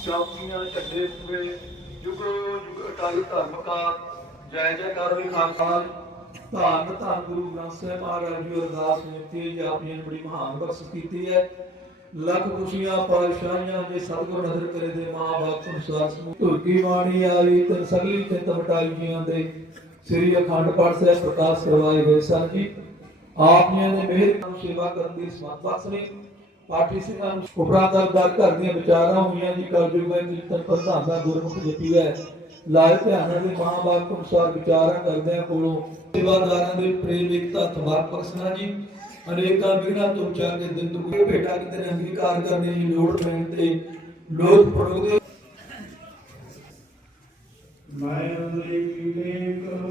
ਚੌਕੀਆਂ ਝੰਡੇ ਪੂਰੇ ਜੁਗੋ ਜੁਗ ਧਰਮ ਕਾ ਜੈ ਜੈਕਾਰ ਵੀ ਖਾਲਸਾ ਧੰਨ ਧੰਨ ਗੁਰੂ ਗ੍ਰੰਥ ਸਾਹਿਬ ਮਹਾਰਾਜ ਜੀ ਅਰਦਾਸ ਬੇਨਤੀ ਹੈ ਆਪਣੀ ਬੜੀ ਮਹਾਨ ਬਖਸ਼ ਕੀਤੀ ਹੈ ਲੱਖ ਖੁਸ਼ੀਆਂ ਪਾਤਸ਼ਾਹੀਆਂ ਦੇ ਸਤਿਗੁਰ ਨਜ਼ਰ ਕਰੇ ਦੇ ਮਾਂ ਬਾਪ ਅਨੁਸਾਰ ਸਮੂਹ ਧੁਰਕੀ ਬਾਣੀ ਆਈ ਤੇ ਸਗਲੀ ਚਿੰਤ ਮਟਾਈ ਦੇ ਸ੍ਰੀ ਅਖੰਡ ਪਾਠ ਸਾਹਿਬ ਪ੍ਰਕਾਸ਼ ਕਰਵਾਏ ਗਏ ਸਨ ਜੀ। ਆਪ ਜੀ ਨੇ ਮਿਹਰ ਨਾਲ ਸੇਵਾ ਕਰਨ ਦੀ ਸਮਤ ਬਖਸ਼ਣੀ ਪਾਠੀ ਸਿੰਘਾਂ ਨੂੰ ਉਪਰਾਦਰ ਦਰ ਘਰ ਦੀਆਂ ਵਿਚਾਰਾਂ ਹੋਈਆਂ ਜੀ। ਕਲਯੁਗ ਵਿੱਚ ਕੀਰਤਨ ਪ੍ਰਧਾਨ ਦਾ ਗੁਰਮੁਖ ਜਪੀ ਹੈ। ਲਾਇ ਧਿਆਨਾਂ ਦੇ ਮਾਂ ਅਨੁਸਾਰ ਵਿਚਾਰਾਂ ਕਰਦਿਆਂ ਕੋਲੋਂ ਸੇਵਾਦਾਰਾਂ ਦੇ ਪ੍ਰੇਮ ਇਕਤਾ ਤਬਾਰ ਪਰਸਨਾ ਜੀ। ਅਨੇਕਾਂ ਬਿਨਾਂ ਤੋਂ ਚਾ ਕੇ ਦਿਨ ਦੁਖੇ ਭੇਟਾ ਕਿਤੇ ਅੰਗੀਕਾਰ ਕਰਨੇ ਦੀ ਲੋੜ ਪੈਣ ਤੇ ਲੋਕ ਪ੍ਰਗਦੇ ਮੈਂ ਅੰਦਰੇ ਕੀਲੇ ਕਰੋ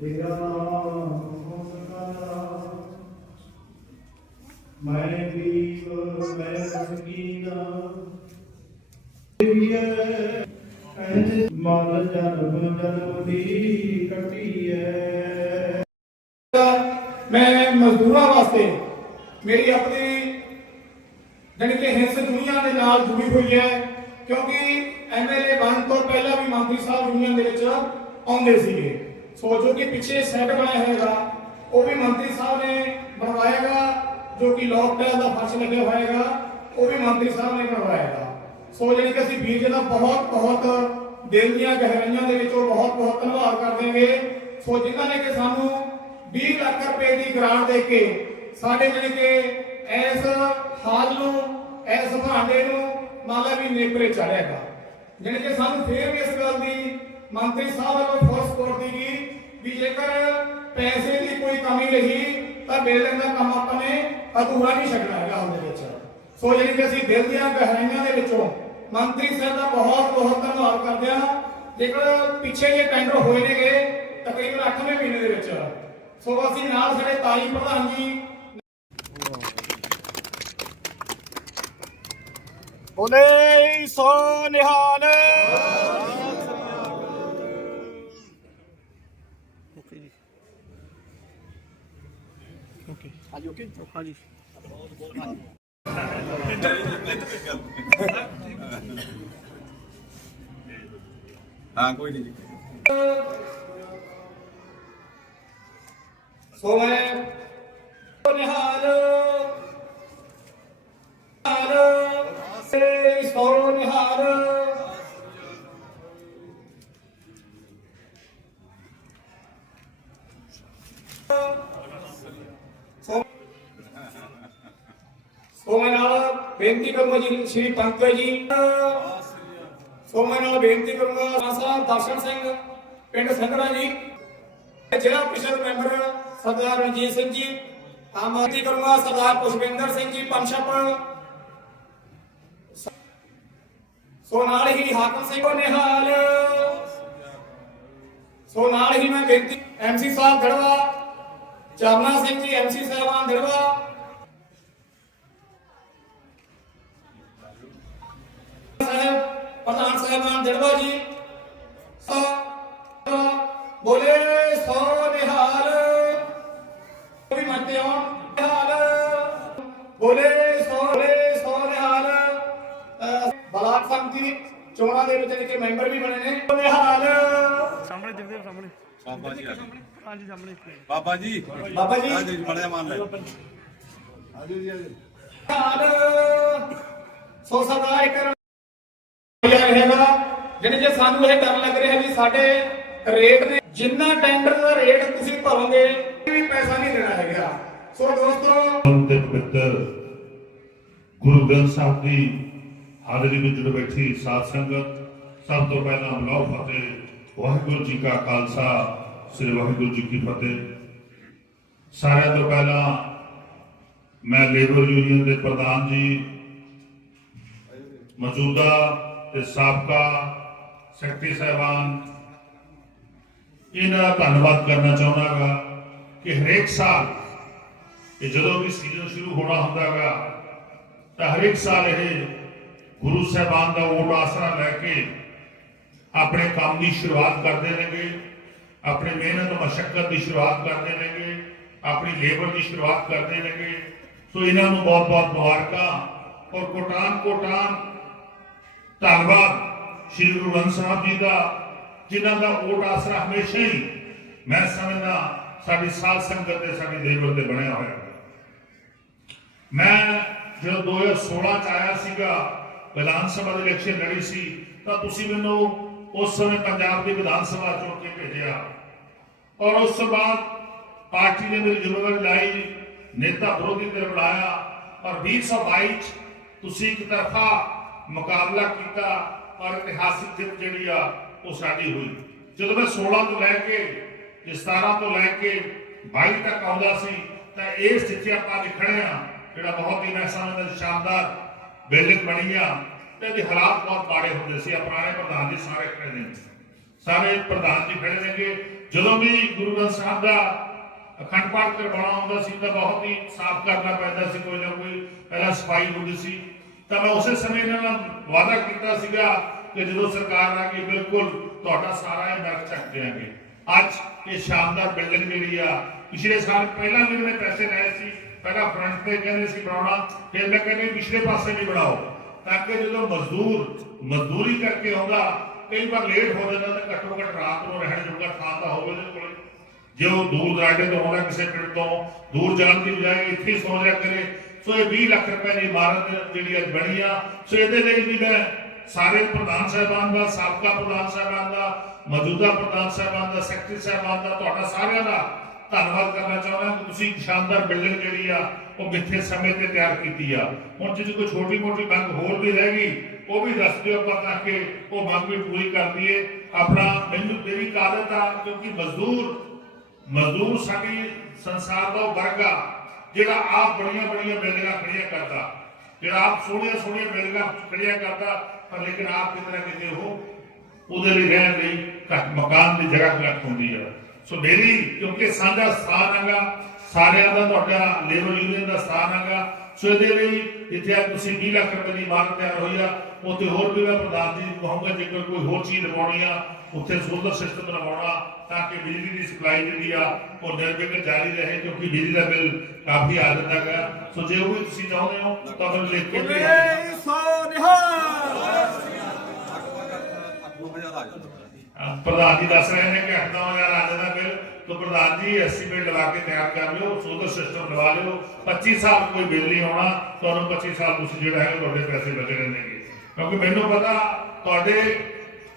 ਤੇਰਾ ਨਾਮ ਸਕਾਰਾ ਮੈਂ ਵੀ ਮੈਂ ਸਕੀਨਾ ਇਹ ਮਨ ਜਨਮ ਜਨਮ ਦੀ ਕੱਟੀ ਹੈ ਮੈਂ ਮਜ਼ਦੂਰਾਂ ਵਾਸਤੇ ਮੇਰੀ ਆਪਣੀ ਜਾਣੀ ਕਿ ਹਿੰਸ ਦੁਨੀਆ ਦੇ ਨਾਲ ਜੁੜੀ ਹੋਈ ਹੈ ਕਿਉਂਕਿ ਐਮਐਲਏ ਬਣਨ ਤੋਂ ਪਹਿਲਾਂ ਵੀ ਮੰਤਰੀ ਸਾਹਿਬ ਯੂਨੀਅਨ ਦੇ ਵਿੱਚ ਆਉਂਦੇ ਸੀਗੇ। ਸੋ ਜੋ ਕਿ ਪਿੱਛੇ ਸੈੱਟ ਬਣਾਇਆ ਹੈਗਾ ਉਹ ਵੀ ਮੰਤਰੀ ਸਾਹਿਬ ਨੇ ਬਣਵਾਏਗਾ, ਜੋ ਕਿ ਲੋਕਡਾਊਨ ਦਾ ਫਰਸ਼ ਲੱਗਿਆ ਹੋਏਗਾ, ਉਹ ਵੀ ਮੰਤਰੀ ਸਾਹਿਬ ਨੇ ਬਣਵਾਏਗਾ। ਸੋ ਜਿਹੜੀ ਕਿ ਅਸੀਂ ਵੀਰ ਜੀ ਦਾ ਬਹੁਤ ਬਹੁਤ ਦਿਲ ਦੀਆਂ ਗਹਿਰਾਈਆਂ ਦੇ ਵਿੱਚ ਉਹ ਬਹੁਤ ਬਹੁਤ ਧੰਨਵਾਦ ਕਰਦੇ ਹਾਂਗੇ। ਸੋ ਜਿਨ੍ਹਾਂ ਨੇ ਕਿ ਸਾਨੂੰ 20 ਲੱਖ ਰੁਪਏ ਦੀ ਗ੍ਰਾਂਟ ਦੇ ਕੇ ਸਾਡੇ ਜਿਹੜੇ ਕਿ ਇਸ ਹਾਲ ਨੂੰ, ਇਸ ਭਾਂਡੇ ਨੂੰ ਮੰਨ ਲਾ ਵੀ ਨੇਪਰੇ ਚੜਿਆਗਾ ਜਿਹੜੇ ਕਿ ਸਾਨੂੰ ਫੇਰ ਵੀ ਇਸ ਗੱਲ ਦੀ ਮੰਤਰੀ ਸਾਹਿਬ ਵੱਲੋਂ ਫੋਰਸ ਸਪੋਰਟ ਦੀਗੀ ਵੀ ਜੇਕਰ ਪੈਸੇ ਦੀ ਕੋਈ ਕਮੀ ਰਹੀ, ਤਾਂ ਬਿਲਡਿੰਗ ਦਾ ਕੰਮ ਆਪਾਂ ਨੇ ਅਧੂਰਾ ਨਹੀਂ ਛੱਡਣਾ ਹੈਗਾ ਉਹਦੇ ਵਿੱਚ। ਸੋ ਜਿਹੜੀ ਕਿ ਅਸੀਂ ਦਿਲ ਦੀਆਂ ਗਹਿਰਾਈਆਂ ਦੇ ਵਿੱਚੋਂ ਮੰਤਰੀ ਸਾਹਿਬ ਦਾ ਬਹੁਤ ਬਹੁਤ ਧੰਨਵਾਦ ਕਰਦੇ ਹਾਂ। ਜੇਕਰ ਪਿੱਛੇ ਜੇ ਟੈਂਡਰ ਹੋਏ ਨੇਗੇ, ਤਕਰੀਬਨ 8ਵੇਂ ਮਹੀਨੇ ਦੇ ਵਿੱਚ। ਸੋ ਅਸੀਂ ਨਾਲ ਸਾਡੇ ਤਾਈ ਪ੍ਰਧਾਨ ਜੀ ਬੋਲੇ ਸੋ ਨਿਹਾਲ ਓਕੇ ਜੀ ਓਕੇ ਹਾਂਜੀ ਓਕੇ ਹਾਂਜੀ ਹਾਂ ਕੋਈ ਨਹੀਂ ਸੋ ਮੈਂ ਨਿਹਾਲ ਸੋ ਮੈਂ ਨਾਲ ਬੇਨਤੀ ਕਰੂੰਗਾ ਜੀ, ਸ਼੍ਰੀ ਪੰਕਜ ਜੀ। ਸੋ ਮੈਂ ਨਾਲ ਬੇਨਤੀ ਕਰੂੰਗਾ ਸਾਸਾ ਦਰਸ਼ਨ ਸਿੰਘ, ਪਿੰਡ ਸੰਗੜਾ ਜੀ। ਜ਼ਿਲ੍ਹਾ ਪ੍ਰੀਸ਼ਦ ਮੈਂਬਰ ਸਰਦਾਰ ਰਣਜੀਤ ਸਿੰਘ ਜੀ। ਆਮ ਆਦਮੀ ਕਰੂੰਗਾ, ਸਰਦਾਰ ਪੁਸ਼ਪਿੰਦਰ ਸਿੰਘ ਜੀ ਪੰਸ਼ਪ ਸੋ ਨਾਲ ਹੀ ਹਾਕਮ ਸਿੰਘ ਨਿਹਾਲ। ਸੋ ਨਾਲ ਹੀ ਮੈਂ ਬੇਨਤੀ ਐਮਸੀ ਸਾਹਿਬ ਧੜਵਾ ਚਰਨਾ ਸਿੰਘ ਜੀ ਐਮਸੀ ਸਾਹਿਬਾਨ ਧੜਵਾ ਸਾਹਿਬ, ਪ੍ਰਧਾਨ ਸਾਹਿਬਾਨ ਧੜਵਾ ਜੀ। ਸੋ ਬੋਲੇ ਸੋ ਨਿਹਾਲ। ਵੀ ਮੰਨਦੇ ਹੋ ਨਿਹਾਲ। ਬੋਲੇ ਸੋ ਬੋਲੇ ਸੋ ਨਿਹਾਲ। ਅਹ ਬਲਾਕ ਸੰਮਤੀ ਚੋਣਾਂ ਦੇ ਵਿੱਚ ਜਿਹੜੇ ਕਿ ਮੈਂਬਰ ਵੀ ਬਣੇ ਨੇ। ਨਿਹਾਲ ਸਾਹਮਣੇ ਦਿਖਦੇ ਹੋ ਸਾਹਮਣੇ। ਬਾਬਾ ਜੀ। ਹਾਂਜੀ ਸਾਹਮਣੇ। ਬਾਬਾ ਜੀ। ਬਾਬਾ ਜੀ। ਆ ਜੀ ਮੜਿਆ ਮੰਨ ਲੈ ਨਿਹਾਲ ਸੋ ਸਦਾ ਇੱਕ ਹੈਗਾ ਜਿਹੜੇ ਜੇ ਸਾਨੂੰ ਇਹ ਡਰ ਲੱਗ ਰਿਹਾ ਵੀ ਸਾਡੇ ਰੇਟ ਨੇ ਜਿੰਨਾ ਟੈਂਡਰ ਦਾ ਰੇਟ ਤੁਸੀਂ ਭਰੋਗੇ ਵੀ ਪੈਸਾ ਨਹੀਂ ਦੇਣਾ ਹੈਗਾ। ਸੋ ਦੋਸਤੋ ਗੁਰੂ ਗ੍ਰੰਥ ਸਾਹਿਬ ਦੀ ਹਾਜ਼ਰੀ ਵਿੱਚ ਜੁੜ ਬੈਠੀ ਸਾਧ ਸੰਗਤ, ਸਭ ਤੋਂ ਪਹਿਲਾਂ ਬਲਾਉ ਫਤਿਹ, ਵਾਹਿਗੁਰੂ ਜੀ ਕਾ ਖਾਲਸਾ, ਸ੍ਰੀ ਵਾਹਿਗੁਰੂ ਜੀ ਕੀ ਫਤਿਹ। ਸਾਰਿਆਂ ਤੋਂ ਪਹਿਲਾਂ ਮੈਂ ਲੇਬਰ ਯੂਨੀਅਨ ਦੇ ਪ੍ਰਧਾਨ ਜੀ, ਮੌਜੂਦਾ ਤੇ ਸਾਬਕਾ ਸੈਕਟਰੀ ਸਾਹਿਬਾਨ, ਇਹਨਾਂ ਦਾ ਧੰਨਵਾਦ ਕਰਨਾ ਚਾਹੁੰਦਾਗਾ ਕਿ ਹਰੇਕ ਸਾਲ ਕਿ ਜਦੋਂ ਵੀ ਸੀਜ਼ਨ ਸ਼ੁਰੂ ਹੋਣਾ ਹੁੰਦਾਗਾ ਤਾਂ ਹਰੇਕ ਸਾਲ ਇਹ ਗੁਰੂ ਸਾਹਿਬਾਨ ਦਾ ਓਟ ਆਸਰਾ ਲੈ ਕੇ ਆਪਣੇ ਕੰਮ ਦੀ ਸ਼ੁਰੂਆਤ ਕਰਦੇ ਨੇਗੇ, ਆਪਣੇ ਮਿਹਨਤ ਮਸ਼ੱਕਤ ਦੀ ਸ਼ੁਰੂਆਤ ਕਰਦੇ ਨੇਗੇ, ਆਪਣੀ ਲੇਬਰ ਦੀ ਸ਼ੁਰੂਆਤ ਕਰਦੇ ਨੇਗੇ। ਸੋ ਇਹਨਾਂ ਨੂੰ ਬਹੁਤ ਬਹੁਤ ਮੁਬਾਰਕਾਂ ਔਰ ਕੋਟਾਨ ਕੋਟਾਨ ਧੰਨਵਾਦ ਸ਼੍ਰੀ ਗੁਰੂ ਗ੍ਰੰਥ ਸਾਹਿਬ ਜੀ ਦਾ, ਜਿਨ੍ਹਾਂ ਦਾ ਓਟ ਆਸਰਾ ਹਮੇਸ਼ਾ ਹੀ ਮੈਂ ਸਮਝਦਾ ਸਾਡੀ ਸਾਧ ਸੰਗਤ ਤੇ ਸਾਡੀ ਲੇਬਰ ਤੇ ਬਣਿਆ ਹੋਇਆ। ਮੈਂ ਜਦੋਂ 2016 ਚ ਆਇਆ ਸੀਗਾ ਵਿਧਾਨ ਸਭਾ ਦੀ ਇਲੈਕਸ਼ਨ ਲੜੀ ਸੀ, ਤਾਂ ਤੁਸੀਂ ਮੈਨੂੰ ਉਸ ਸਮੇਂ ਪੰਜਾਬ ਦੀ ਵਿਧਾਨ ਸਭਾ ਚੁਣ ਕੇ ਭੇਜਿਆ। ਔਰ ਉਸ ਤੋਂ ਬਾਅਦ ਪਾਰਟੀ ਨੇ ਮੇਰੀ ਜ਼ਿੰਮੇਵਾਰੀ ਲਾਈ, ਨੇਤਾ ਵਿਰੋਧੀ ਤੇ ਬਣਾਇਆ। ਔਰ 2022 ਚ ਤੁਸੀਂ ਇੱਕ ਤਰਫਾ ਮੁਕਾਬਲਾ ਕੀਤਾ, ਔਰ ਇਤਿਹਾਸਿਕ ਜਿੱਤ ਜਿਹੜੀ ਆ, ਉਹ ਸਾਡੀ ਹੋਈ। ਜਦੋਂ ਮੈਂ 16 ਤੋਂ ਲੈ ਕੇ ਤੇ 17 ਤੋਂ ਲੈ ਕੇ 22 ਤੱਕ ਆਉਂਦਾ ਸੀ, ਤਾਂ ਇਹ ਸਥਿਤੀ ਆਪਾਂ ਲਿਖਣੇ ਆ ਜਿਹੜਾ ਬਹੁਤ ਹੀ ਮੈਂ ਸਮਝਦਾ ਸ਼ਾਨਦਾਰ ਬਿਲਡਿੰਗ ਬਣੀ ਆ ਤੇ ਇਹਦੇ ਹਾਲਾਤ ਬਹੁਤ ਮਾੜੇ ਹੁੰਦੇ ਸੀ। ਆ ਪੁਰਾਣੇ ਪ੍ਰਧਾਨ ਜੀ ਸਾਰੇ ਖੜੇ ਨੇ। ਸਾਰੇ ਪ੍ਰਧਾਨ ਜੀ ਖੜੇ ਨੇਗੇ। ਜਦੋਂ ਵੀ ਗੁਰੂ ਗ੍ਰੰਥ ਸਾਹਿਬ ਦਾ ਅਖੰਡ ਪਾਠ ਕਰਵਾਉਣਾ ਹੁੰਦਾ ਸੀ ਤਾਂ ਬਹੁਤ ਹੀ ਸਾਫ਼ ਕਰਨਾ ਪੈਂਦਾ ਸੀ ਕੋਈ ਨਾ ਕੋਈ। ਪਹਿਲਾਂ ਸਫ਼ਾਈ ਹੁੰਦੀ ਸੀ। ਤਾਂ ਮੈਂ ਉਸੇ ਸਮੇਂ ਇਹਨਾਂ ਨਾਲ ਵਾਅਦਾ ਕੀਤਾ ਸੀਗਾ ਕਿ ਜਦੋਂ ਸਰਕਾਰ ਆ ਗਈ, ਬਿਲਕੁਲ ਤੁਹਾਡਾ ਸਾਰਾ ਇਹ ਨਰਕ ਚੱਕ ਦਿਆਂਗੇ। ਅੱਜ ਇਹ ਸ਼ਾਨਦਾਰ ਬਿਲਡਿੰਗ ਜਿਹੜੀ ਆ, ਪਿਛਲੇ ਸਾਲ ਪਹਿਲਾਂ ਵੀ ਉਹਨੇ ਪੈਸੇ ਲਏ ਸੀ। ਪਹਿਲਾਂ ਫਰੰਟ ਤੇ ਕਹਿੰਦੇ ਸੀ ਬਣਾਉਣਾ, ਫਿਰ ਮੈਂ ਕਹਿੰਦੇ ਪਿਛਲੇ ਪਾਸੇ ਵੀ ਬਣਾਓ। ਤਾਂ ਕਿ ਜਦੋਂ ਮਜ਼ਦੂਰ ਮਜ਼ਦੂਰੀ ਕਰਕੇ ਆਉਂਦਾ, ਕਈ ਵਾਰ ਲੇਟ ਹੋ ਜਾਂਦਾ ਤਾਂ ਘੱਟੋ ਘੱਟ ਰਾਤ ਨੂੰ ਰਹਿਣ ਜੋਗਾ ਥਾਂ ਤਾਂ ਹੋਵੇ ਉਹਦੇ ਕੋਲ। ਜੇ ਉਹ ਦੂਰ ਦਰਾਡੇ ਤੋਂ ਆਉਂਦਾ ਕਿਸੇ ਪਿੰਡ ਤੋਂ, ਦੂਰ ਜਾਣ ਦੀ ਬਜਾਏ ਇੱਥੇ ਹੀ ਸੌ ਜਾ ਕਰੇ। ਸੋ ਇਹ 20 ਲੱਖ ਰੁਪਏ ਦੀ ਇਮਾਰਤ ਜਿਹੜੀ ਅੱਜ ਬਣੀ ਆ। ਸੋ ਇਹਦੇ ਲਈ ਵੀ ਮੈਂ ਸਾਰੇ ਪ੍ਰਧਾਨ ਸਾਹਿਬਾਨ ਦਾ, ਸਾਬਕਾ ਪ੍ਰਧਾਨ ਸਾਹਿਬਾਨ ਦਾ, ਮੌਜੂਦਾ ਪ੍ਰਧਾਨ ਸਾਹਿਬਾਨ ਦਾ, ਸੈਕਟਰੀ ਸਾਹਿਬਾਨ ਦਾ, ਤੁਹਾਡਾ ਸਾਰਿਆਂ ਦਾ ਧੰਨਵਾਦ ਕਰਨਾ ਚਾਹੁੰਦਾ ਕਿ ਤੁਸੀਂ ਇੱਕ ਸ਼ਾਨਦਾਰ ਬਿਲਡਿੰਗ ਜਿਹੜੀ ਆ, ਉਹ ਮਿੱਥੇ ਸਮੇਂ ਤੇ ਤਿਆਰ ਕੀਤੀ ਆ। ਹੁਣ ਜੇ ਕੋਈ ਛੋਟੀ ਮੋਟੀ ਮੰਗ ਹੋਰ ਵੀ ਰਹਿ ਗਈ, ਉਹ ਵੀ ਦੱਸ ਦਿਓ ਆਪਾਂ ਤਾਂ ਕਿ ਉਹ ਮੰਗ ਵੀ ਪੂਰੀ ਕਰ ਦਈਏ ਆਪਣਾ ਮੈਨੂੰ ਮੇਰੀ ਕਾਦਤ ਆ, ਕਿਉਂਕਿ ਮਜ਼ਦੂਰ ਮਜ਼ਦੂਰ ਸਾਡੀ ਸੰਸਾਰ ਦਾ ਉਹ ਵਰਗ ਆ, ਜਿਹੜਾ ਆਪ ਬੜੀਆਂ ਬੜੀਆਂ ਬਿਲਡਿੰਗਾਂ ਖੜੀਆਂ ਕਰਦਾ। ਜਿਹੜਾ ਆਪ ਸੋਹਣੀਆਂ ਸੋਹਣੀਆਂ ਬਿਲਡਿੰਗਾਂ ਖੜੀਆਂ ਕਰਦਾ, ਪਰ ਲੇਕਿਨ ਆਪ ਕਿਤੇ ਨਾ ਕਿਤੇ ਉਹ ਉਹਦੇ ਲਈ ਰਹਿਣ ਲਈ ਘੱਟ ਮਕਾਨ ਦੀ ਜਗ੍ਹਾ ਘੱਟ ਹੁੰਦੀ ਆ। ਸੋ ਮੇਰੀ ਕਿਉਂਕਿ ਸਥਾਨ ਹੈਗਾ ਸਾਰਿਆਂ ਦਾ ਤੁਹਾਡਾ ਲੇਬਰ ਯੂਨੀਅਨ ਦਾ ਹੈਗਾ। ਸੋ ਇਹਦੇ ਲਈ ਜਿੱਥੇ ਤੁਸੀਂ 20 ਲੱਖ ਰੁਪਏ ਦੀ ਇਮਾਰਤ ਤਿਆਰ ਹੋਈ ਆ ਉੱਥੇ ਹੋਰ ਵੀ ਮੈਂ ਪ੍ਰਧਾਨ ਜੀ ਨੂੰ ਕਹਾਂਗਾ ਜੇਕਰ ਕੋਈ ਹੋਰ ਚੀਜ਼ ਲਗਾਉਣੀ ਆ ਉੱਥੇ ਸੋਲਰ ਸਿਸਟਮ ਲਗਾਉਣਾ ਤਾਂ ਕਿ ਬਿਜਲੀ ਦੀ ਸਪਲਾਈ ਜਿਹੜੀ ਆ ਉਹ ਨਿਰਵਿਘਨ ਜਾਰੀ ਰਹੇ ਕਿਉਂਕਿ ਬਿਜਲੀ ਦਾ ਬਿੱਲ ਕਾਫੀ ਆ ਜਾਂਦਾ ਹੈਗਾ। ਸੋ ਜੇ ਉਹ ਵੀ ਤੁਸੀਂ ਚਾਹੁੰਦੇ ਹੋ ਤਾਂ ਮੈਨੂੰ ਲਿਖ ਕੇ ਭੇਜੋ। ਅਹ ਪ੍ਰਧਾਨ ਜੀ ਦੱਸ ਰਹੇ ਨੇ ਕਿ 8000 ਆ ਜਾਂਦਾ ਬਿੱਲ ਤਾਂ ਪ੍ਰਧਾਨ ਜੀ ਐਸਟੀਮੇਟ ਲਗਾ ਕੇ ਤਿਆਰ ਕਰ ਲਿਓ, ਸੋਲਰ ਸਿਸਟਮ ਲਵਾ ਲਿਓ। 25 ਸਾਲ ਕੋਈ ਬਿੱਲ ਨਹੀਂ ਆਉਣਾ, ਤੁਹਾਨੂੰ 25 ਸਾਲ ਤੁਸੀਂ ਜਿਹੜਾ ਹੈ ਤੁਹਾਡੇ ਪੈਸੇ ਬਚੇ ਰਹਿਣਗੇ। ਕਿਉਂਕਿ ਮੈਨੂੰ ਪਤਾ, ਤੁਹਾਡੇ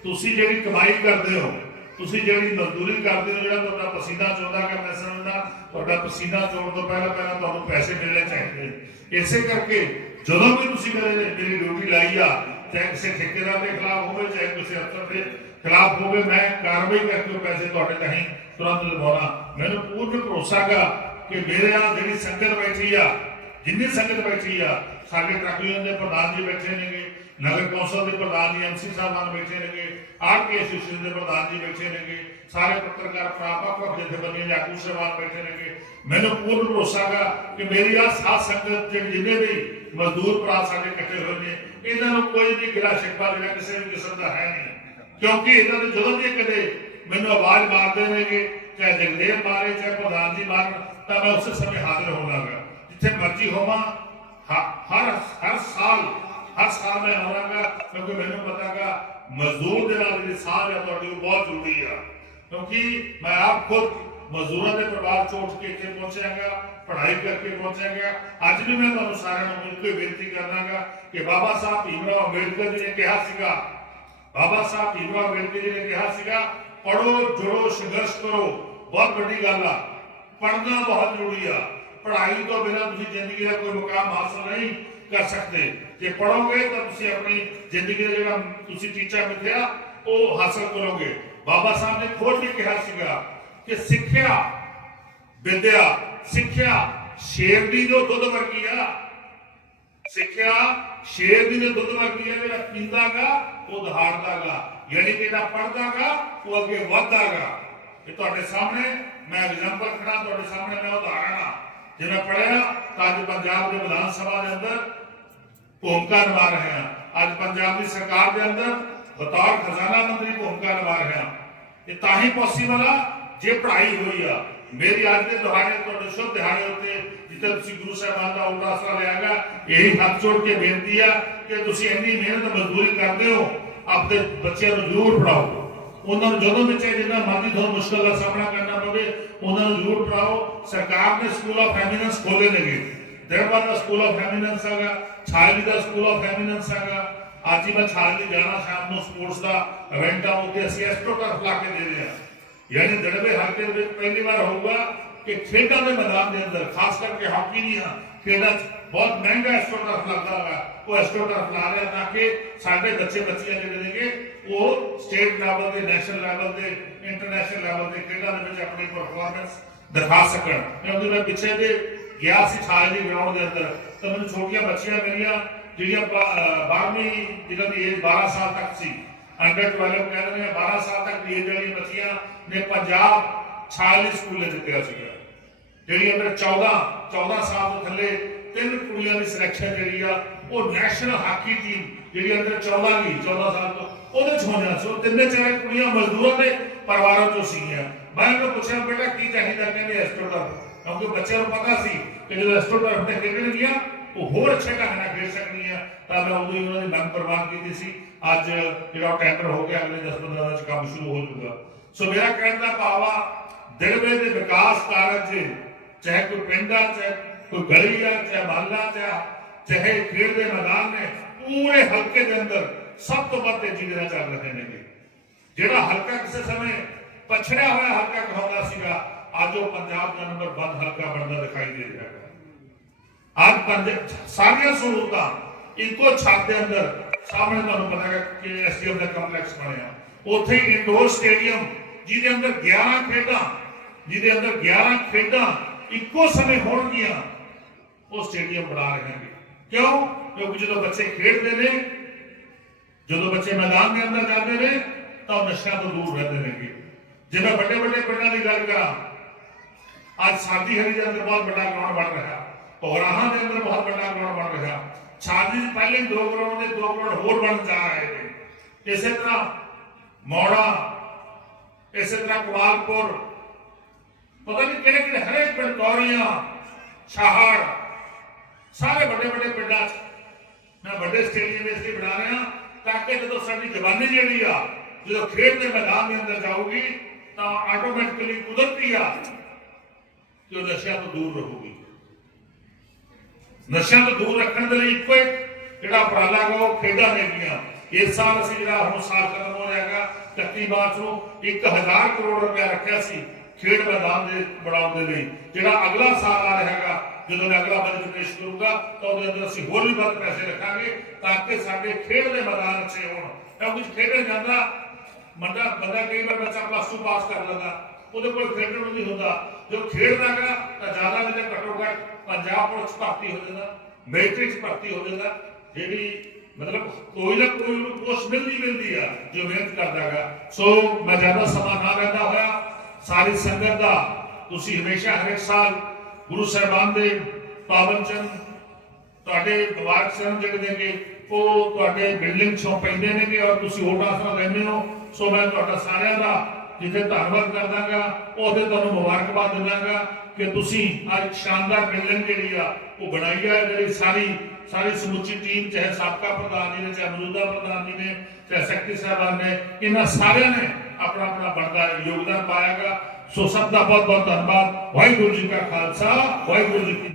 ਤੁਸੀਂ ਜਿਹੜੀ ਕਮਾਈ ਕਰਦੇ ਹੋ, ਤੁਸੀਂ ਜਿਹੜੀ ਮਜ਼ਦੂਰੀ ਕਰਦੇ ਹੋ, ਜਿਹੜਾ ਤੁਹਾਡਾ ਪਸੀਨਾ ਚੋਂਦਾ ਕਿ ਮੈਂ ਸਮਝਦਾ ਤੁਹਾਡਾ ਪਸੀਨਾ ਚੋਣ ਤੋਂ ਪਹਿਲਾਂ ਪਹਿਲਾਂ ਤੁਹਾਨੂੰ ਪੈਸੇ ਮਿਲਣੇ ਚਾਹੀਦੇ। ਇਸੇ ਕਰਕੇ ਜਦੋਂ ਵੀ ਤੁਸੀਂ ਮੇਰੇ ਮੇਰੀ ਡਿਊਟੀ ਲਾਈ ਆ, ਚਾਹੇ ਕਿਸੇ ਠੇਕੇਦਾਰ ਦੇ ਖਿਲਾਫ ਹੋਵੇ, ਚਾਹੇ ਕਿਸੇ ਅਫਸਰ ਦੇ ਖਿਲਾਫ ਹੋਵੇ, ਮੈਂ ਕਾਰਵਾਈ ਕਰਕੇ ਉਹ ਪੈਸੇ ਤੁਹਾਡੇ ਤਾਹੀਂ ਤੁਰੰਤ ਲਵਾਉਣਾ ਮੈਨੂੰ ਪੂਰਨ ਭਰੋਸਾ ਹੈਗਾ ਕਿ ਮੇਰੇ ਨਾਲ ਜਿਹੜੀ ਸੰਗਤ ਬੈਠੀ ਆ, ਜਿੰਨੀ ਸੰਗਤ ਬੈਠੀ ਆ, ਸਾਡੇ ਟਰੱਕ ਯੂਨੀਅਨ ਦੇ ਪ੍ਰਧਾਨ ਜੀ ਬੈਠੇ ਨੇਗੇ, ਨਗਰ ਕੌਂਸਲ ਦੇ ਪ੍ਰਧਾਨ ਜੀ ਐਮਸੀ ਸਾਹਿਬਾਨ ਬੈਠੇ ਨੇਗੇ ਆਰਟੀ ਐਸੋਸੀਏਸ਼ਨ ਦੇ ਪ੍ਰਧਾਨ ਜੀ ਬੈਠੇ ਨੇਗੇ, ਸਾਰੇ ਪੱਤਰਕਾਰ ਭਰਾ ਵੱਖ ਜਥੇਬੰਦੀਆਂ ਦੇ ਆਗੂ ਸਾਹਿਬਾਨ ਬੈਠੇ ਨੇਗੇ। ਮੈਨੂੰ ਪੂਰਨ ਭਰੋਸਾ ਹੈਗਾ ਕਿ ਮੇਰੀ ਆ ਸਾਥ ਸੰਗਤ ਜਿੰਨੇ ਵੀ ਮਜ਼ਦੂਰ ਭਰਾ ਸਾਡੇ ਇਕੱਠੇ ਹੋਏ ਨੇ, ਇਹਨਾਂ ਨੂੰ ਕੋਈ ਵੀ ਗਿਲਾ ਸ਼ਿਕਵਾ ਜਿਹੜਾ ਕਿਸੇ ਵੀ ਕਿਸਮ ਦਾ ਹੈ ਨਹੀਂ। ਕਿਉਂਕਿ ਇਹਨਾਂ ਦੇ ਜਦੋਂ ਵੀ ਕਦੇ ਮੈਨੂੰ ਆਵਾਜ਼ ਮਾਰਦੇ ਨੇਗੇ ਚਾਹੇ ਜਗਦੇਵ ਮਾਰੇ, ਚਾਹੇ ਪ੍ਰਧਾਨ ਜੀ ਮਾਰਨ, ਤਾਂ ਮੈਂ ਉਸੇ ਸਮੇਂ ਹਾਜ਼ਰ ਹੋਣ ਜਿੱਥੇ ਮਰਜ਼ੀ ਹੋਵਾਂ ਹਰ ਹਰ ਸਾਲ ਹਰ ਸਾਲ ਮੈਂ ਆਵਾਂਗਾ, ਕਿਉਂਕਿ ਮੈਨੂੰ ਪਤਾਗਾ ਮਜ਼ਦੂਰ ਦੇ ਨਾਲ ਜਿਹੜੀ ਸਾਂਝ ਹੈ ਤੁਹਾਡੀ ਉਹ ਬਹੁਤ ਜ਼ਰੂਰੀ ਆ। ਕਿਉਂਕਿ ਮੈਂ ਆਪ ਖੁਦ ਮਜ਼ਦੂਰਾਂ ਦੇ ਪਰਿਵਾਰ ਚੋਂ ਉੱਠ ਕੇ ਇੱਥੇ ਪਹੁੰਚਿਆਗਾ, ਪੜ੍ਹਾਈ ਕਰਕੇ ਪਹੁੰਚਿਆਗਾ। ਅੱਜ ਵੀ ਮੈਂ ਤੁਹਾਨੂੰ ਸਾਰਿਆਂ ਨੂੰ ਮਿਲ ਕੇ ਬੇਨਤੀ ਕਰਨਾਗਾ ਕਿ ਬਾਬਾ ਸਾਹਿਬ ਭੀਮਰਾਓ ਅੰਬੇਦਕਰ ਜੀ ਨੇ ਕਿਹਾ ਸੀਗਾ ਬਾਬਾ ਸਾਹਿਬ ਭੀਮਰਾਓ ਅੰਬੇਡਕਰ ਜੀ ਨੇ ਕਿਹਾ ਸੀਗਾ ਪੜੋ ਜੁੜੋ, ਸੰਘਰਸ਼ ਕਰੋ। ਬਹੁਤ ਵੱਡੀ ਗੱਲ ਆ। ਪੜ੍ਹਨਾ ਬਹੁਤ ਜ਼ਰੂਰੀ ਆ। ਪੜ੍ਹਾਈ ਤੋਂ ਬਿਨਾਂ ਤੁਸੀਂ ਜ਼ਿੰਦਗੀ ਦਾ ਕੋਈ ਮੁਕਾਮ ਹਾਸਲ ਨਹੀਂ ਕਰ ਸਕਦੇ। ਜੇ ਪੜੋਗੇ ਤਾਂ ਤੁਸੀਂ ਆਪਣੀ ਜ਼ਿੰਦਗੀ ਦਾ ਜਿਹੜਾ ਤੁਸੀਂ ਟੀਚਾ ਮਿਲਿਆ ਉਹ ਹਾਸਲ ਕਰੋਗੇ। ਬਾਬਾ ਸਾਹਿਬ ਨੇ ਖੁਦ ਵੀ ਕਿਹਾ ਸੀਗਾ ਕਿ ਸਿੱਖਿਆ, ਵਿਦਿਆ, ਸਿੱਖਿਆ ਸ਼ੇਰ ਦੀ ਜੋ ਦੁੱਧ ਵਰਗੀ ਆ ਸਿੱਖਿਆ ਸ਼ੇਰ ਦੀ ਜੋ ਦੁੱਧ ਵਰਗੀ ਆ ਜਿਹੜਾ ਪੀਂਦਾਗਾ, ਉਹ ਦਹਾੜਦਾਗਾ ਯਾਨੀ ਕਿ ਜਿਹੜਾ ਪੜਦਾਗਾ ਉਹ ਅੱਗੇ ਵਧਦਾਗਾ। ਇਹ ਤੁਹਾਡੇ ਸਾਹਮਣੇ, ਮੈਂ ਐਗਜ਼ਾਮਪਲ ਖੜਾ ਤੁਹਾਡੇ ਸਾਹਮਣੇ ਮੈਂ ਉਦਾਹਰਣ ਆ। ਜੇ ਮੈਂ ਪੜਿਆ ਤਾਂ ਅੱਜ ਪੰਜਾਬ ਦੇ ਵਿਧਾਨ ਸਭਾ ਦੇ ਅੰਦਰ ਭੂਮਿਕਾ ਨਿਭਾ ਰਹੇ ਹਾਂ। ਅੱਜ ਪੰਜਾਬ ਦੀ ਸਰਕਾਰ ਦੇ ਅੰਦਰ ਬਤੌਰ ਖਜ਼ਾਨਾ ਮੰਤਰੀ ਭੂਮਿਕਾ ਨਿਭਾ ਰਹੇ ਹਾਂ। ਇਹ ਤਾਂ ਹੀ ਪੋਸੀਬਲ ਆ, ਜੇ ਪੜ੍ਹਾਈ ਹੋਈ ਆ। ਮੇਰੀ ਅੱਜ ਦੇ ਦਿਹਾੜੇ ਤੁਹਾਡੇ ਸ਼ੁਭ ਦਿਹਾੜੇ ਉੱਤੇ ਜਿੱਥੇ ਤੁਸੀਂ ਗੁਰੂ ਸਾਹਿਬਾਨ ਦਾ ਉਲਟਾ ਲਿਆਗਾ ਇਹੀ ਹੱਥ ਜੋੜ ਕੇ ਬੇਨਤੀ ਆ ਕਿ ਤੁਸੀਂ ਇੰਨੀ ਮਿਹਨਤ ਮਜ਼ਦੂਰੀ ਕਰਦੇ ਹੋ ਆਪਣੇ ਬੱਚਿਆਂ ਨੂੰ ਜ਼ਰੂਰ ਪੜਾਓ ਉਹਨਾਂ ਨੂੰ ਜਦੋਂ ਬੱਚੇ ਜਿੰਨਾ ਮਰਜ਼ੀ ਤੁਹਾਨੂੰ ਮੁਸ਼ਕਲ ਦਾ ਸਾਹਮਣਾ ਕਰਨਾ ਪਵੇ, ਉਹਨਾਂ ਨੂੰ ਜ਼ਰੂਰ ਪੜਾਓ ਸਰਕਾਰ ਨੇ ਸਕੂਲ ਆਫ ਐਮੀਨੈਂਸ ਖੋਲੇ ਨੇਗੇ। ਦੇਵਰ ਦਾ ਸਕੂਲ ਆਫ ਐਮੀਨੈਂਸ ਹੈਗਾ ਛਾਇਲੀ ਦਾ ਸਕੂਲ ਆਫ ਐਮੀਨੈਂਸ ਹੈਗਾ। ਅੱਜ ਹੀ ਮੈਂ ਛਾਇਲੀ ਜਾਣਾ ਸ਼ਾਮ ਨੂੰ ਸਪੋਰਟਸ ਦਾ ਇਵੈਂਟ ਆ, ਉੱਥੇ ਅਸੀਂ ਐਸਟ੍ਰੋਟਰਫ ਲਾ ਕੇ ਦੇ ਰਹੇ ਹਾਂ ਯਾਨੀ ਦੜਵੇ ਹਲਕੇ ਦੇ ਵਿੱਚ ਪਹਿਲੀ ਵਾਰ ਹੋਊਗਾ ਕਿ ਖੇਡਾਂ ਦੇ ਮੈਦਾਨ ਦੇ ਅੰਦਰ, ਖਾਸ ਕਰਕੇ ਬਹੁਤ ਮਹਿੰਗਾ ਐਸਟ੍ਰੋਟਰਫ ਲੱਗਦਾ ਹੈਗਾ। ਉਹ ਐਸਟ੍ਰੋਟਰਫ ਲਾ ਰਿਹਾ ਤਾਂ ਕਿ ਸਾਡੇ ਬੱਚੇ ਬੱਚੀਆਂ ਜਿਹੜੇ ਨੇਗੇ, ਉਹ ਸਟੇਟ ਲੈਵਲ ਤੇ ਨੈਸ਼ਨਲ ਲੈਵਲ ਤੇ ਇੰਟਰਨੈਸ਼ਨਲ ਲੈਵਲ ਤੇ ਖੇਡਾਂ ਦੇ ਵਿੱਚ ਆਪਣੀ ਪਰਫਾਰਮੈਂਸ ਦਿਖਾ ਸਕਣ। ਕਿਉਂਕਿ ਮੈਂ ਪਿੱਛੇ ਦੇ ਗਿਆ ਸੀ ਛਾਲ ਦੀ ਗਰਾਊਂਡ ਦੇ ਅੰਦਰ, ਤਾਂ ਮੈਨੂੰ ਛੋਟੀਆਂ ਬੱਚੀਆਂ ਮਿਲੀਆਂ, ਜਿਹੜੀਆਂ 12ਵੀਂ ਜਿਹਨਾਂ ਦੀ ਏਜ 12 ਸਾਲ ਤੱਕ ਸੀ। ਅੰਡਰ 12 ਕਹਿੰਦੇ ਨੇ 12 ਸਾਲ ਤੱਕ ਦੀ ਵਾਲੀਆਂ ਬੱਚੀਆਂ ਨੇ ਪੰਜਾਬ ਛਾਲੀ ਸਕੂਲ ਦੇ ਜਿੱਤਿਆ ਸੀਗਾ। ਜਿਹੜੀ ਅੰਦਰ 14 14 ਸਾਲ ਤੋਂ ਥੱਲੇ ਤਿੰਨ ਕੁੜੀਆਂ ਦੀ ਸਿਲੈਕਸ਼ਨ ਜਿਹੜੀ ਆ, ਉਹ ਨੈਸ਼ਨਲ ਹਾਕੀ ਟੀਮ ਜਿਹੜੀ ਅੰਦਰ 14 ਗਈ 14 ਸਾਲ ਤੋਂ, ਉਹਦੇ ਚ ਹੋਣਾ ਸੀ। ਉਹ ਤਿੰਨੇ ਚਾਰੇ ਕੁੜੀਆਂ ਮਜ਼ਦੂਰਾਂ ਦੇ ਪਰਿਵਾਰਾਂ ਚੋਂ ਸੀਗੀਆਂ। ਮੈਂ ਉਹਨੂੰ ਪੁੱਛਿਆ, ਬੇਟਾ, ਕੀ ਚਾਹੀਦਾ? ਕਹਿੰਦੇ ਐਸਟ੍ਰੋਟਰ ਕਿਉਂਕਿ ਬੱਚਿਆਂ ਨੂੰ ਪਤਾ ਸੀ ਕਿ ਜਦੋਂ ਐਸਟ੍ਰੋਟਰ ਤੇ ਖੇਡਣ ਗਿਆ ਉਹ ਹੋਰ ਅੱਛੇ ਢੰਗ ਨਾਲ ਖੇਡ ਸਕਦੀ ਆ ਤਾਂ ਮੈਂ ਉਦੋਂ ਹੀ ਉਹਨਾਂ ਦੀ ਮੰਗ ਪ੍ਰਵਾਨ ਕੀਤੀ ਸੀ। ਅੱਜ ਜਿਹੜਾ ਟੈਂਡਰ ਹੋ ਗਿਆ, ਅਗਲੇ 10 15 ਦਿਨਾਂ ਚ ਕੰਮ ਸ਼ੁਰੂ ਹੋ ਜਾਊਗਾ। ਸੋ ਮੇਰਾ ਕਹਿਣ ਦਾ ਭਾਵ ਆ ਦਿਲਵੇ ਦੇ ਵਿਕਾਸ ਕਾਰਜ 'ਚ ਚਾਹੇ ਕੋਈ ਪਿੰਡ ਆ, ਚਾਹੇ ਕੋਈ ਗਲੀ ਆ, ਚਾਹੇ ਮਹੱਲਾ ਚਾਹੇ ਚਾਹੇ ਖੇਡ ਦੇ ਮੈਦਾਨ ਨੇ, ਪੂਰੇ ਹਲਕੇ ਦੇ ਅੰਦਰ ਸਭ ਤੋਂ ਵੱਧ ਤੇਜ਼ੀ ਨਾਲ ਚੱਲ ਰਹੇ ਨੇ ਜਿਹੜਾ ਹਲਕਾ ਕਿਸੇ ਸਮੇਂ ਪਛੜਿਆ ਹੋਇਆ ਹਲਕਾ ਕਹਾਉਂਦਾ ਸੀਗਾ, ਅੱਜ ਉਹ ਪੰਜਾਬ ਦਾ ਨੰਬਰ 1 ਹਲਕਾ ਬਣਦਾ ਦਿਖਾਈ ਦੇ ਰਿਹਾ ਹੈ। ਅੱਜ ਸਾਰੀਆਂ ਸਹੂਲਤਾਂ ਇੱਕੋ ਛੱਤ ਦੇ ਅੰਦਰ ਸਾਹਮਣੇ ਤੁਹਾਨੂੰ ਪਤਾ ਹੈ ਕਿ ਐਸਡੀਐਮ ਦਾ ਕੰਪਲੈਕਸ ਬਣਿਆ। ਉੱਥੇ ਹੀ ਇੰਡੋਰ ਸਟੇਡੀਅਮ ਜਿਹਦੇ ਅੰਦਰ 11 ਖੇਡਾਂ, ਜਿਹਦੇ ਅੰਦਰ 11 ਖੇਡਾਂ ਇੱਕੋ ਸਮੇਂ ਹੋਣਗੀਆਂ, ਉਹ ਸਟੇਡੀਅਮ ਬਣਾ ਰਹੇ ਨੇ ਕਿਉਂ? ਕਿਉਂਕਿ ਜਦੋਂ ਬੱਚੇ ਖੇਡਦੇ ਨੇ, ਜਦੋਂ ਬੱਚੇ ਮੈਦਾਨ ਦੇ ਅੰਦਰ ਜਾਂਦੇ ਨੇ, ਤਾਂ ਉਹ ਨਸ਼ਿਆਂ ਤੋਂ ਦੂਰ ਰਹਿੰਦੇ ਨੇਗੇ। ਜੇ ਮੈਂ ਵੱਡੇ ਵੱਡੇ ਪਿੰਡਾਂ ਦੀ ਗੱਲ ਕਰਾਂ, ਅੱਜ ਸਾਡੀ ਹਰੀ ਦੇ ਅੰਦਰ ਬਹੁਤ ਵੱਡਾ ਗਰਾਊਂਡ ਬਣ ਰਿਹਾ। ਪੋਗਰਾਹਾਂ ਦੇ ਅੰਦਰ ਬਹੁਤ ਵੱਡਾ ਗਰਾਊਂਡ ਬਣ ਰਿਹਾ। ਛਾਦੀ ਦੇ ਪਹਿਲੇ ਦੋ ਗਰਾਊਂਡ ਦੇ ਦੋ ਗਰਾਊਂਡ ਹੋਰ ਬਣ ਜਾ ਰਹੇ ਨੇ ਇਸੇ ਤਰ੍ਹਾਂ ਮੌੜਾ ਇਸੇ ਤਰ੍ਹਾਂ ਕਵਾਲਪੁਰ ਪਤਾ ਨਹੀਂ ਕਿਹੜੇ ਕਿਹੜੇ ਹਰੇਕ ਪਿੰਡ ਗੌਰੀਆਂ ਛਾਹੜ ਸਾਰੇ ਵੱਡੇ ਵੱਡੇ ਪਿੰਡਾਂ 'ਚ ਮੈਂ ਵੱਡੇ ਸਟੇਡੀਅਮ ਇਸ ਲਈ ਬਣਾ ਰਿਹਾ ਤਾਂ ਕਿ ਜਦੋਂ ਸਾਡੀ ਜਵਾਨੀ ਜਿਹੜੀ ਆ ਜਦੋਂ ਖੇਡ ਦੇ ਮੈਦਾਨ ਦੇ ਅੰਦਰ ਜਾਊਗੀ ਤਾਂ ਆਟੋਮੈਟਿਕਲੀ ਕੁਦਰਤੀ ਆ ਕਿ ਉਹ ਨਸ਼ਿਆਂ ਤੋਂ ਦੂਰ ਰਹੂਗੀ ਨਸ਼ਿਆਂ ਤੋਂ ਦੂਰ ਰੱਖਣ ਦੇ ਲਈ ਇੱਕੋ ਇੱਕ ਜਿਹੜਾ ਉਪਰਾਲਾ ਗਾ ਉਹ ਖੇਡਾਂ ਨੇਗੀਆਂ ਇਸ ਸਾਲ ਅਸੀਂ ਜਿਹੜਾ ਹੁਣ ਸਾਲ ਖਤਮ ਹੋ ਰਿਹਾਗਾ 31 ਮਾਰਚ ਨੂੰ 1000 ਕਰੋੜ ਰੁਪਇਆ ਰੱਖਿਆ ਸੀ ਖੇਡ ਮੈਦਾਨ ਦੇ ਬਣਾਉਣ ਦੇ ਲਈ। ਜਿਹੜਾ ਅਗਲਾ ਸਾਲ ਆ ਰਿਹਾਗਾ ਜਦੋਂ ਮੈਂ ਅਗਲਾ ਬਜਟ ਪੇਸ਼ ਕਰੂੰਗਾ, ਤਾਂ ਉਹਦੇ ਅੰਦਰ ਅਸੀਂ ਹੋਰ ਵੀ ਵੱਧ ਪੈਸੇ ਰੱਖਾਂਗੇ, ਤਾਂ ਕਿ ਸਾਡੇ ਖੇਡ ਦੇ ਮੈਦਾਨ ਅੱਛੇ ਹੋਣ। ਕਿਉਂਕਿ ਖੇਡਣ ਜਾਂਦਾ ਬੰਦਾ ਬੰਦਾ ਕਈ ਵਾਰ ਬੱਚਾ ਪਲੱਸ 2 ਪਾਸ ਕਰ ਲੈਂਦਾ। ਉਹਦੇ ਕੋਲ ਖੇਡਣ ਨੂੰ ਨਹੀਂ ਹੁੰਦਾ। ਜੋ ਖੇਡਦਾਗਾ ਤਾਂ ਜ਼ਿਆਦਾ ਨਹੀਂ ਤਾਂ ਘੱਟੋ ਘੱਟ ਪੰਜਾਬ ਪੁਲਿਸ ਭਰਤੀ ਹੋ ਜਾਂਦਾ ਮੈਟ੍ਰਿਕਸ ਭਰਤੀ ਹੋ ਜਾਂਦਾ। ਜਿਹੜੀ ਮਤਲਬ ਕੋਈ ਨਾ ਕੋਈ ਨੂੰ ਪੋਸਟ ਮਿਲਦੀ ਮਿਲਦੀ ਆ, ਜੋ ਮਿਹਨਤ ਕਰਦਾਗਾ ਸੋ ਮੈਂ ਜ਼ਿਆਦਾ ਸਮਾਂ ਨਾ ਲੈਂਦਾ ਹੋਇਆ, ਸਾਰੀ ਸੰਗਤ ਦਾ ਤੁਸੀਂ ਹਮੇਸ਼ਾ ਹਰ ਸਾਲ ਗੁਰੂ ਸਾਹਿਬਾਨ ਦੇ ਪਾਵਨ ਚੰਦ ਤੁਹਾਡੇ ਮੁਬਾਰਕ ਚਰਨ ਜਿਹੜੇ ਨੇਗੇ, ਉਹ ਤੁਹਾਡੇ ਬਿਲਡਿੰਗ ਚੋਂ ਪੈਂਦੇ ਨੇਗੇ ਔਰ ਤੁਸੀਂ ਵੋਟ ਆਸਰਾ ਲੈਂਦੇ ਹੋ। ਸੋ ਮੈਂ ਤੁਹਾਡਾ ਸਾਰਿਆਂ ਦਾ ਜਿੱਥੇ ਧੰਨਵਾਦ ਕਰਦਾਗਾ ਉਹਦੇ ਤੁਹਾਨੂੰ ਮੁਬਾਰਕਬਾਦ ਦਿੰਦਾਗਾ ਕਿ ਤੁਸੀਂ ਅੱਜ ਸ਼ਾਨਦਾਰ ਬਿਲਡਿੰਗ ਜਿਹੜੀ ਆ, ਉਹ ਬਣਾਈ ਆ ਜਿਹੜੀ ਸਾਰੀ ਸਾਰੀ ਸਮੁੱਚੀ ਟੀਮ ਚਾਹੇ ਸਾਬਕਾ ਪ੍ਰਧਾਨ ਜੀ ਨੇ, ਚਾਹੇ ਮੌਜੂਦਾ ਪ੍ਰਧਾਨ ਜੀ ਨੇ, ਚਾਹੇ ਸੈਕਟਰੀ ਸਾਹਿਬਾਨ ਨੇ, ਇਹਨਾਂ ਸਾਰਿਆਂ ਨੇ ਆਪਣਾ ਆਪਣਾ ਬਣਦਾ ਯੋਗਦਾਨ ਪਾਇਆਗਾ ਸੋ ਸਭ ਦਾ ਬਹੁਤ ਬਹੁਤ ਧੰਨਵਾਦ। ਵਾਹਿਗੁਰੂ ਜੀ ਕਾ ਖਾਲਸਾ, ਵਾਹਿਗੁਰੂ ਜੀ ਕੀ